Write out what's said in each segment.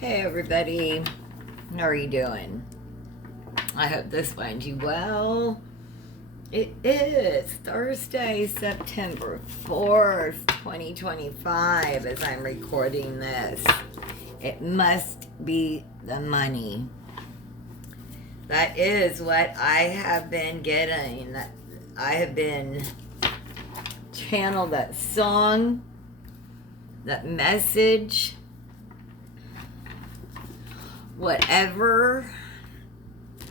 Hey everybody, how are you doing? I hope this finds you well. It is Thursday, September 4th, 2025 as I'm recording this. It must be the money. That is what I have been getting. I have been channeled that song, that message, whatever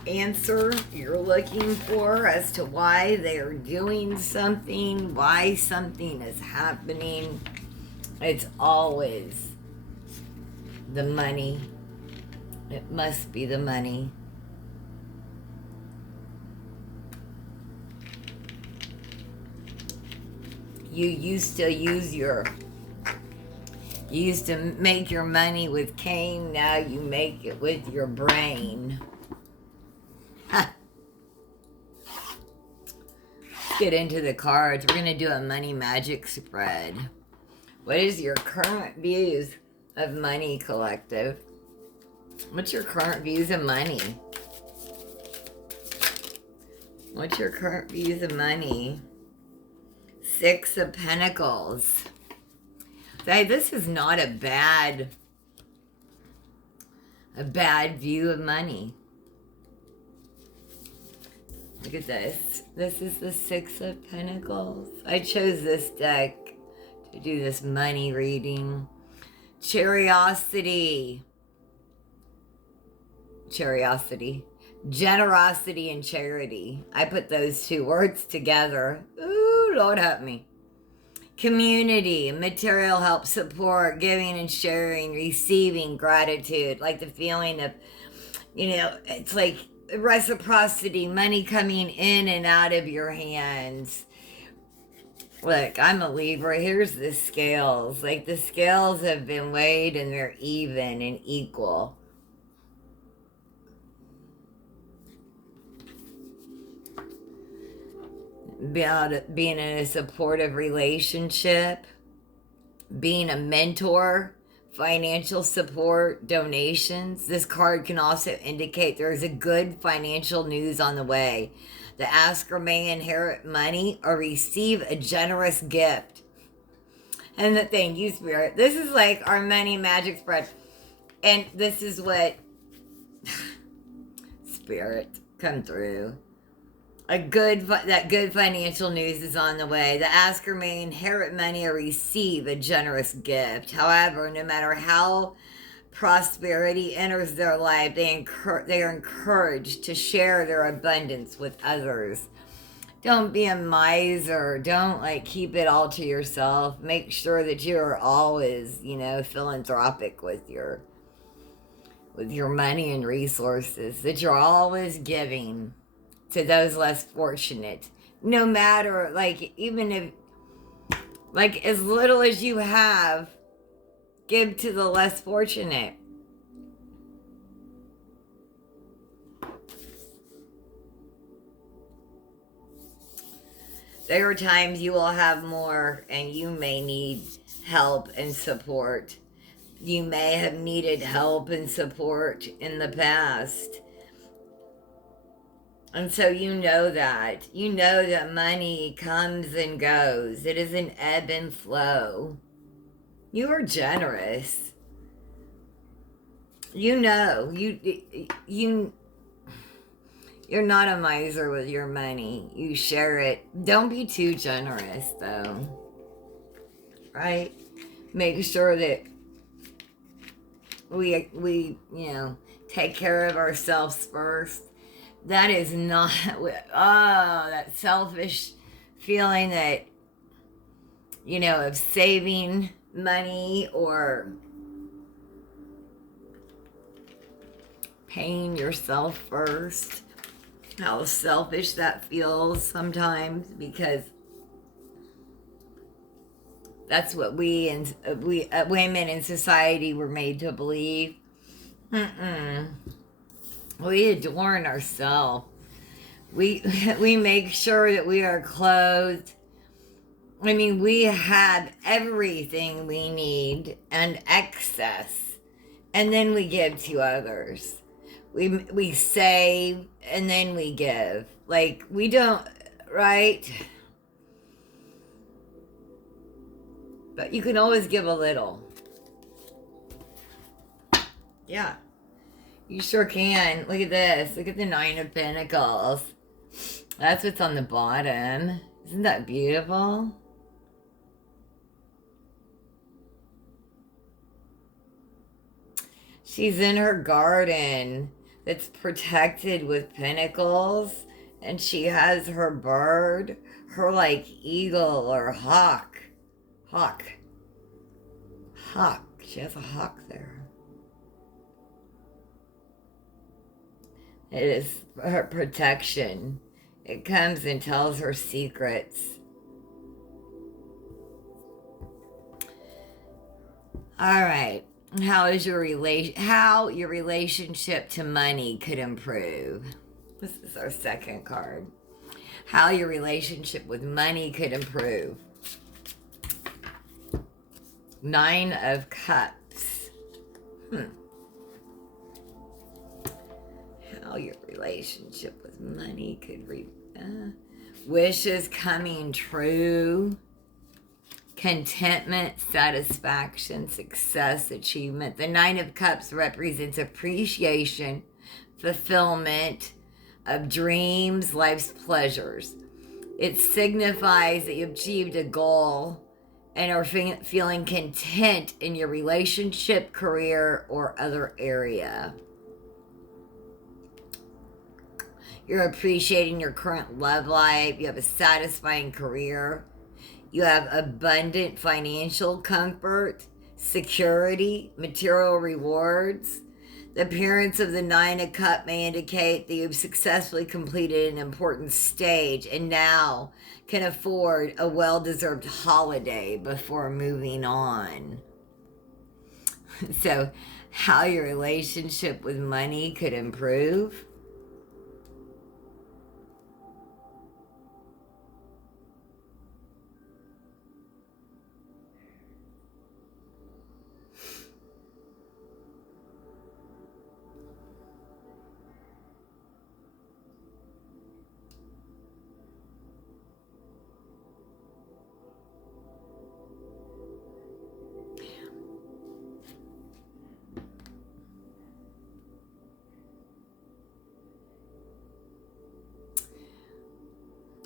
answer you're looking for as to why they are doing something, why something is happening. It's always the money. It must be the money. You used to make your money with cane, now you make it with your brain. Let's get into the cards. We're going to do a money magic spread. What is your current views of money, collective? What's your current views of money? What's your current views of money? Six of Pentacles. Hey, this is not a bad view of money. Look at this. This is the Six of Pentacles. I chose this deck to do this money reading. Curiosity. Generosity and charity. I put those two words together. Ooh, Lord help me. Community, material help, support, giving and sharing, receiving, gratitude. Like the feeling of, it's like reciprocity, money coming in and out of your hands. Look, I'm a Libra. Here's the scales. Like the scales have been weighed and they're even and equal. Being in a supportive relationship, being a mentor, financial support, donations. This card can also indicate there's a good financial news on the way. The asker may inherit money or receive a generous gift. And the thing, you Spirit, this is like our money magic spread. And this is what Spirit, come through. That good financial news is on the way. The asker may inherit money or receive a generous gift. However, no matter how prosperity enters their life, they are encouraged to share their abundance with others. Don't be a miser. Don't keep it all to yourself. Make sure that you're always, philanthropic with your money and resources. That you're always giving to those less fortunate, no matter even if as little as you have, give to the less fortunate. There are times you will have more and you may need help and support. You may have needed help and support in the past. And so you know that money comes and goes. It is an ebb and flow. You are generous. You're not a miser with your money. You share it. Don't be too generous though. Right? Make sure that we take care of ourselves first. That is not, that selfish feeling that, of saving money or paying yourself first. How selfish that feels sometimes, because that's what we women in society were made to believe. We adorn ourselves. We make sure that we are clothed. I mean, we have everything we need and excess. and then we give to others. We save and then we give. Like, we don't, right? But you can always give a little. Yeah. You sure can. Look at this. Look at the 9 of Pentacles. That's what's on the bottom. Isn't that beautiful? She's in her garden that's protected with pentacles, and she has her bird, her like eagle or hawk. Hawk. She has a hawk there. It is her protection. It comes and tells her secrets. All right. How your relationship to money could improve. This is our second card. How your relationship with money could improve. 9 of Cups. How your relationship with money could wishes coming true. Contentment, satisfaction, success, achievement. The 9 of Cups represents appreciation, fulfillment of dreams, life's pleasures. It signifies that you achieved a goal and are feeling content in your relationship, career, or other area. You're appreciating your current love life. You have a satisfying career. You have abundant financial comfort, security, material rewards. The appearance of the 9 of Cups may indicate that you've successfully completed an important stage and now can afford a well-deserved holiday before moving on. So, how your relationship with money could improve.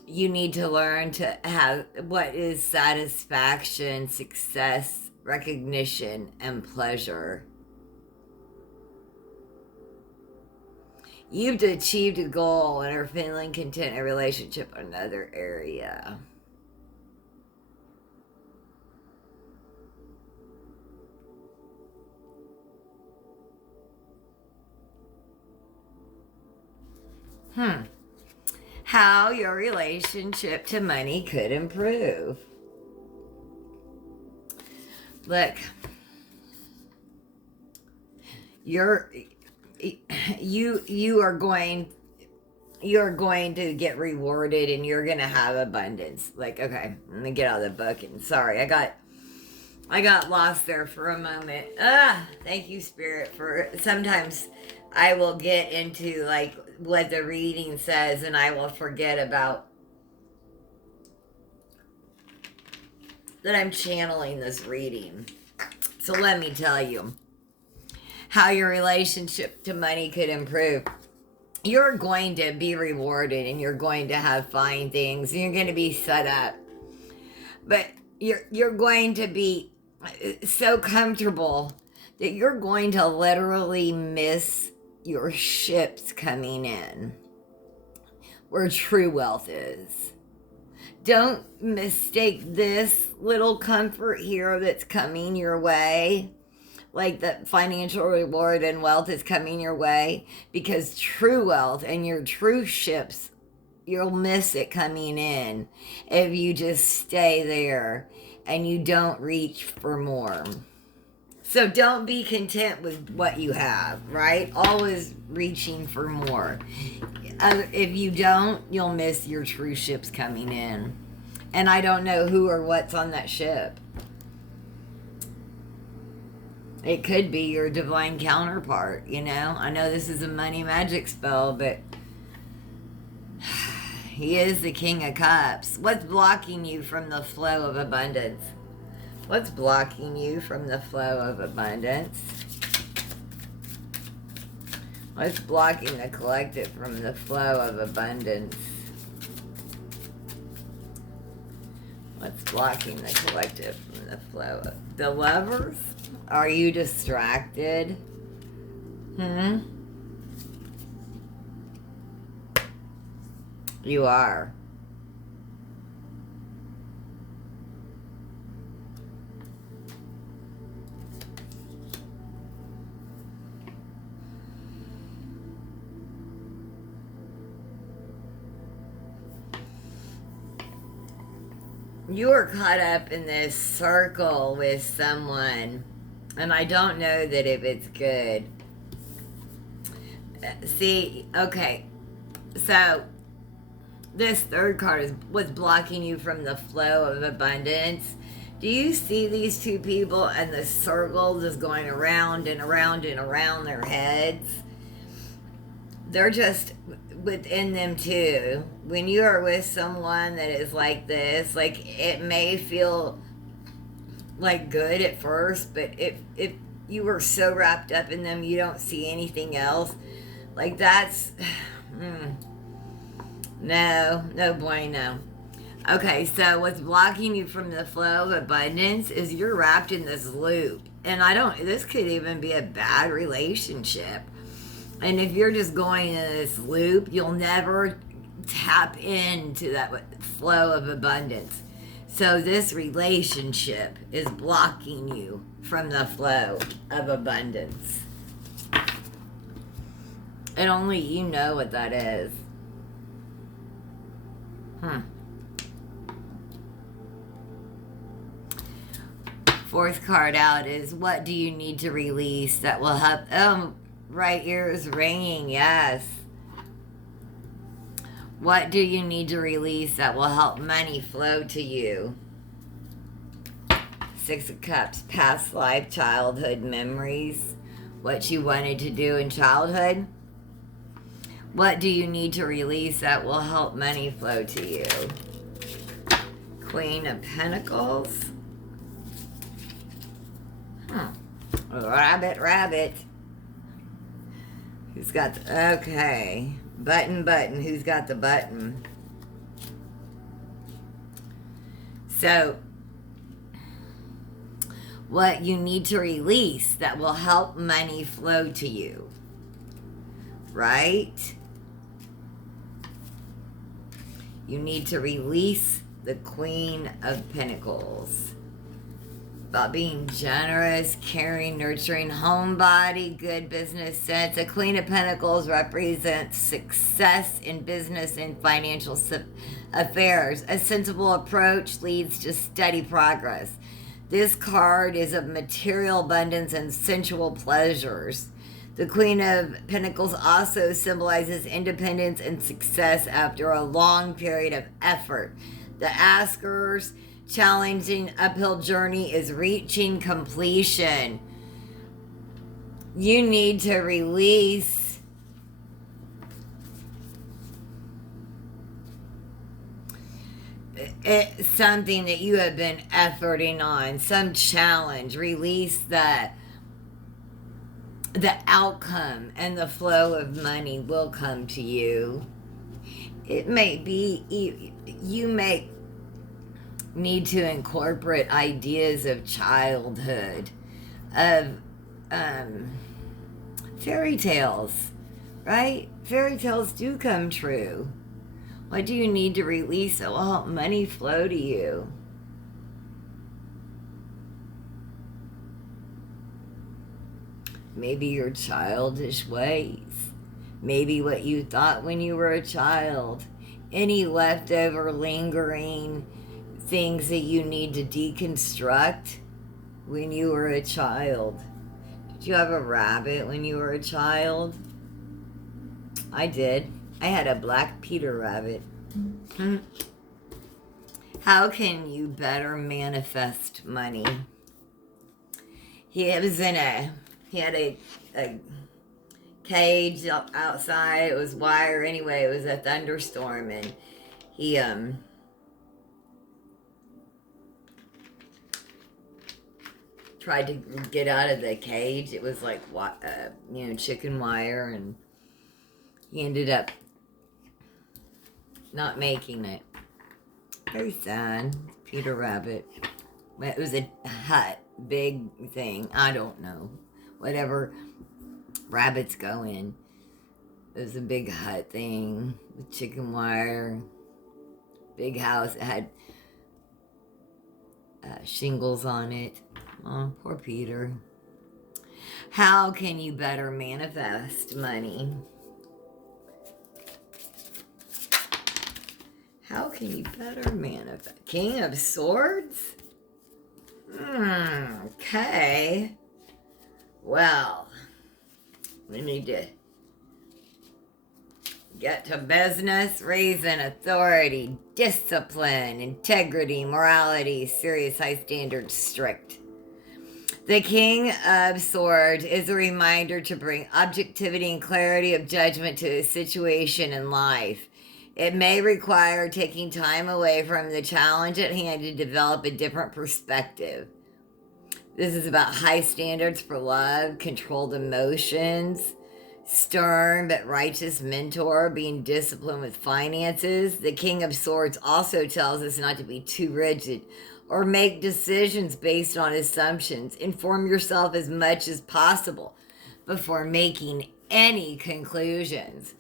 You need to learn to have what is satisfaction, success, recognition, and pleasure. You've achieved a goal and are feeling content in a relationship or another area. How your relationship to money could improve. Look, you are going to get rewarded and you're going to have abundance. Like, okay, let me get out of the book. And sorry, I got lost there for a moment. Thank you, Spirit, for sometimes I will get into like what the reading says and I will forget about that I'm channeling this reading. So let me tell you how your relationship to money could improve. You're going to be rewarded and you're going to have fine things and you're going to be set up. But you're going to be so comfortable that you're going to literally miss your ships coming in where true wealth is. Don't mistake this little comfort here that's coming your way, like the financial reward and wealth is coming your way, because true wealth and your true ships, you'll miss it coming in if you just stay there and you don't reach for more. So don't be content with what you have, right? Always reaching for more. If you don't, you'll miss your true ships coming in. And I don't know who or what's on that ship. It could be your divine counterpart, you know? I know this is a money magic spell, but he is the King of Cups. What's blocking you from the flow of abundance? What's blocking you from the flow of abundance? What's blocking the collective from the flow of abundance? What's blocking the collective from the flow of the Lovers? Are you distracted? You are. You are caught up in this circle with someone, and I don't know that if it's good. See, okay, so this third card is what's blocking you from the flow of abundance. Do you see these two people and the circle just going around and around and around their heads? They're just within them too. When you are with someone that is like this, like it may feel like good at first, but if you were so wrapped up in them you don't see anything else, like that's no bueno. Okay, so what's blocking you from the flow of abundance is you're wrapped in this loop, and this could even be a bad relationship. And if you're just going in this loop, you'll never tap into that flow of abundance. So this relationship is blocking you from the flow of abundance. And only you know what that is. Fourth card out is what do you need to release that will help? Right ear is ringing, yes. What do you need to release that will help money flow to you? Six of Cups, past life, childhood memories. What you wanted to do in childhood. What do you need to release that will help money flow to you? Queen of Pentacles. Rabbit. Who's got the, okay. Button. Who's got the button? So, what you need to release that will help money flow to you. Right? You need to release the Queen of Pentacles. About being generous, caring, nurturing, homebody, good business sense. A Queen of Pentacles represents success in business and financial affairs. A sensible approach leads to steady progress. This card is of material abundance and sensual pleasures. The Queen of Pentacles also symbolizes independence and success after a long period of effort. The asker's challenging uphill journey is reaching completion. You need to release something that you have been efforting on, some challenge. Release the outcome, and the flow of money will come to you. It may be you may need to incorporate ideas of childhood, of fairy tales, right? Fairy tales do come true. What do you need to release that will help money flow to you? Maybe your childish ways. Maybe what you thought when you were a child. Any leftover lingering things that you need to deconstruct when you were a child. Did you have a rabbit when you were a child? I did. I had a black Peter rabbit. How can you better manifest money? He had a cage outside. It was wire anyway. It was a thunderstorm, and he tried to get out of the cage. It was like chicken wire, and he ended up not making it. Very sad. Peter Rabbit. It was a hut, big thing. I don't know. Whatever rabbits go in. It was a big hut thing with chicken wire. Big house. It had shingles on it. Oh, poor Peter. How can you better manifest money? How can you better manifest? King of Swords? Okay. Well, we need to get to business. Reason, authority, discipline, integrity, morality, serious, high standards, strict. The King of Swords is a reminder to bring objectivity and clarity of judgment to a situation in life. It may require taking time away from the challenge at hand to develop a different perspective. This is about high standards for love, controlled emotions, stern but righteous mentor, being disciplined with finances. The King of Swords also tells us not to be too rigid or make decisions based on assumptions. Inform yourself as much as possible before making any conclusions.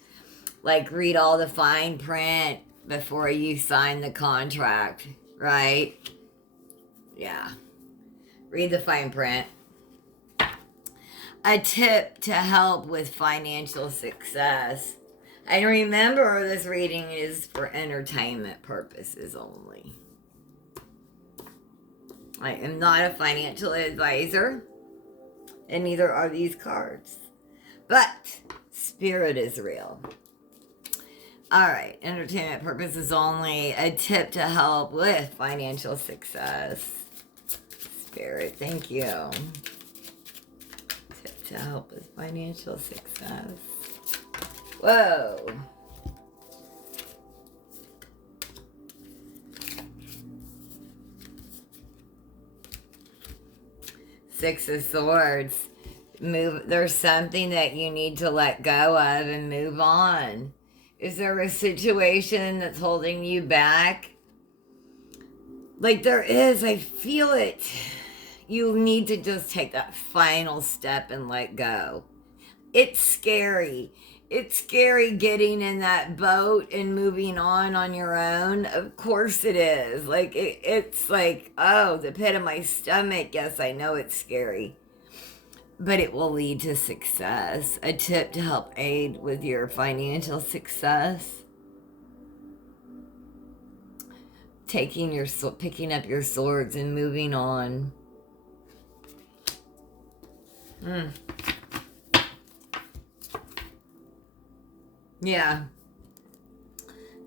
Like, read all the fine print before you sign the contract, right? Yeah. Read the fine print. A tip to help with financial success. And remember, this reading is for entertainment purposes only. I am not a financial advisor, and neither are these cards. But spirit is real. All right, entertainment purposes only. A tip to help with financial success. Spirit, thank you. Tip to help with financial success. Whoa. Six of Swords. There's something that you need to let go of and move on. Is there a situation that's holding you back? Like there is, I feel it. You need to just take that final step and let go. It's scary. It's scary getting in that boat and moving on your own. Of course it is. Like it's like, oh, the pit of my stomach. Yes, I know it's scary. But it will lead to success. A tip to help aid with your financial success. Picking up your swords and moving on. Yeah.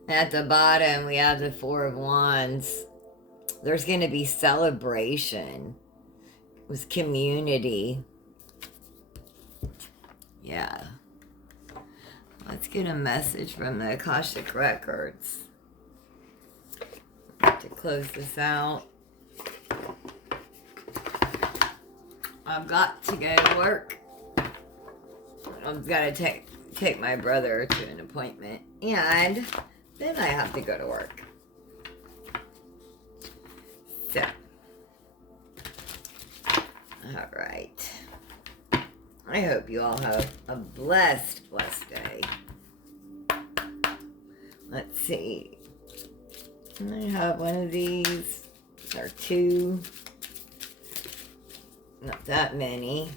At the bottom, we have the Four of Wands. There's going to be celebration with community. Yeah. Let's get a message from the Akashic Records to close this out. I've got to go to work. I've got to take my brother to an appointment, and then I have to go to work. So, all right. I hope you all have a blessed day. Let's see. I have one of these. There are two. Not that many.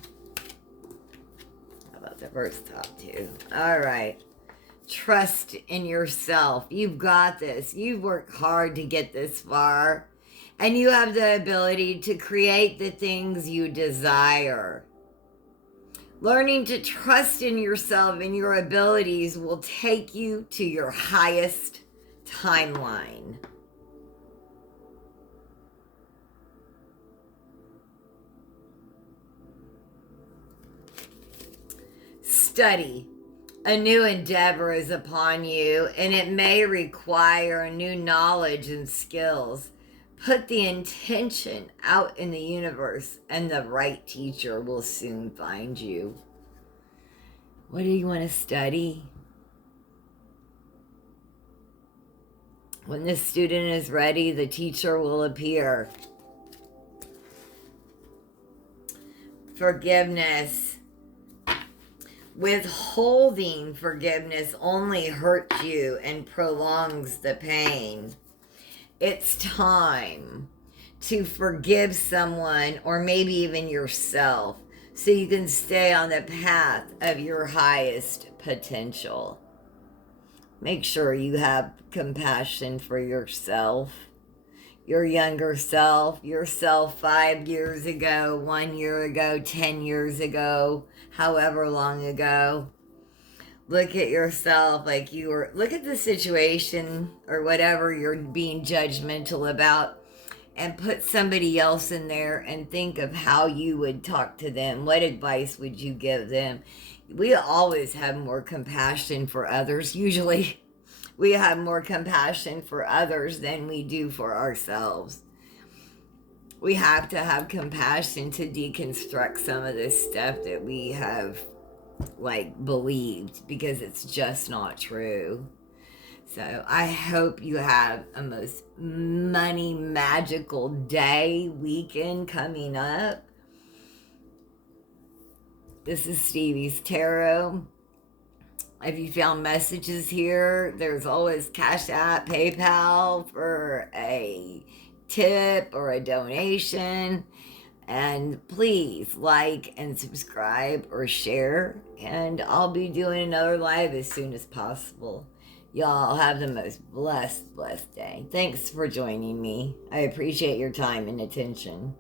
How about the first top two? All right. Trust in yourself. You've got this. You've worked hard to get this far. And you have the ability to create the things you desire. Learning to trust in yourself and your abilities will take you to your highest timeline. Study. A new endeavor is upon you, and it may require new knowledge and skills. Put the intention out in the universe, and the right teacher will soon find you. What do you want to study? When the student is ready, the teacher will appear. Forgiveness. Withholding forgiveness only hurts you and prolongs the pain. It's time to forgive someone, or maybe even yourself, so you can stay on the path of your highest potential. Make sure you have compassion for yourself, your younger self, yourself 5 years ago, 1 year ago, 10 years ago, however long ago. Look at yourself like you were, look at the situation or whatever you're being judgmental about, and put somebody else in there and think of how you would talk to them. What advice would you give them? We always have more compassion for others. Usually we have more compassion for others than we do for ourselves. We have to have compassion to deconstruct some of this stuff that we have believed, because it's just not true. So I hope you have a most money magical day, weekend coming up. This is Stevie's Tarot. If you found messages here, there's always Cash App, PayPal for a tip or a donation. And please like and subscribe or share. And I'll be doing another live as soon as possible. Y'all have the most blessed day. Thanks for joining me. I appreciate your time and attention.